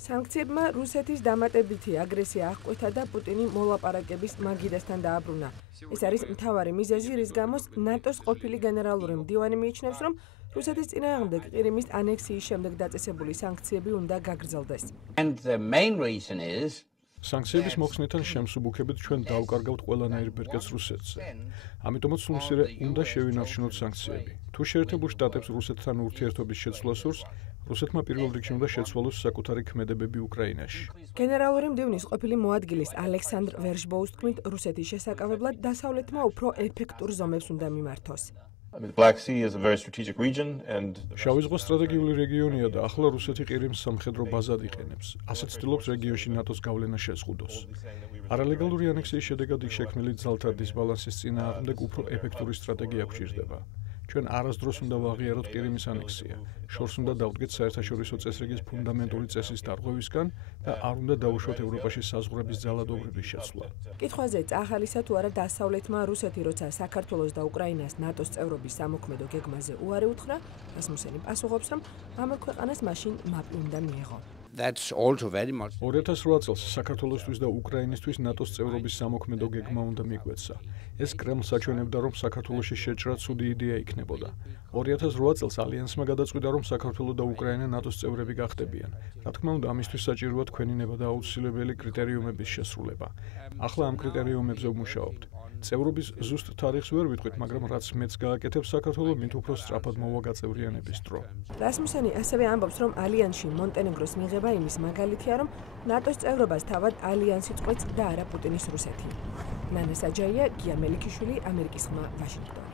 სანქციებმა რუსეთის დამატებითი აგრესია აღკვეთა და პუტინი მოლაპარაკების მაგიდასთან დააბრუნა. ეს არის მთავარი მიზეზი, რის გამოც ნატოს ყოფილი გენერალური მდივანი მიიჩნევს, რომ რუსეთის წინააღმდეგ ყირიმის ანექსიის შემდეგ დაწესებული სანქციები უნდა გაგრძელდეს. სანქციების მოხსნიდან შემსუბუქებით ჩვენ დავკარგავთ ყველანაირ ბერკეტს რუსეთზე. ამიტომაც სულმცირე უნდა შევინარჩუნოთ სანქციები. თუ შეერთებულ შტატებს რუსეთთან ურთიერთობის შეცვლა სურს, რუსეთმა პირველ რიგში უნდა შეცვალოს საკუთარი ქმედებები უკრაინაში. გენერალური მდივნის ყოფილი მოადგილის ალექსანდრ ვერშბოუს თქმით, რუსეთის შესაკავებლად დასავლეთმა უფრო ეფექტურ ზომებს უნდა მიმართოს. შავი ზღვა სტრატეგიული რეგიონია და ახლა რუსეთი ყირიმს სამხედრო ბაზად იყენებს. ასე ცდილობს რეგიონში ნატოს გავლენა შეზღუდოს. არალეგალური ანექსიის შედეგად იქ შექმნილი ძალთა დისბალანსის წინააღმდეგ უფრო ეფექტური სტრატეგია გვჭირდება. ჩვენ არასდროს უნდა ვაღიაროთ ყირიმის ანექსია. შორს უნდა დავდგეთ საერთაშორისო წესრიგის ფუნდამენტური წესის დარღვევისგან და არ უნდა დაუშვათ ევროპაში საზღვრების ძალადობრივი შეცვლა. კითხვაზე წახალისა თუ არა დასავლეთმა რუსეთი როცა საქართველოს და უკრაინას ნატოს წევრობის სამოქმედო გეგმაზე უარი უთხრა, რასმუსენი პასუხობს, რომ ამ ქვეყანას მაშინ მაპი უნდა მიეღო. 2008 წელს საქართველოსთვის და უკრაინისთვის ნატოს წევრობის სამოქმედო გეგმა უნდა მიგვეცა. ეს კრემლს აჩვენებდა, რომ საქართველოში შეჭრა ცუდი იდეა იქნებოდა. 2008 წელს ალიანსმა გადაწყვიტა, რომ საქართველო და უკრაინა ნატოს წევრები გახდებიან. რა თქმა უნდა, ამისთვის საჭიროა თქვენი ნება და აუცილებელი კრიტერიუმების შესრულება. ახლა ამ კრიტერიუმებზე ვმუშაობთ. წევრობის ზუსტ თარიღს ვერ ვიტყვით, მაგრამ რაც მეც გააკეთებს საქართველო, მით უფრო სწრაფად მოვა გაწევრიანების დრო. რასმუსენი ასევე ამბობს, რომ ალიანსში მონტენეგროს მიღება იმის მაგალითია, რომ ნატოს წევრობას თავად ალიანსი წყვეტს და არა პუტინის რუსეთი. ნანა საჯაია, გია მელიქიშვილი, ამერიკის ხმა, ვაშინგტონი.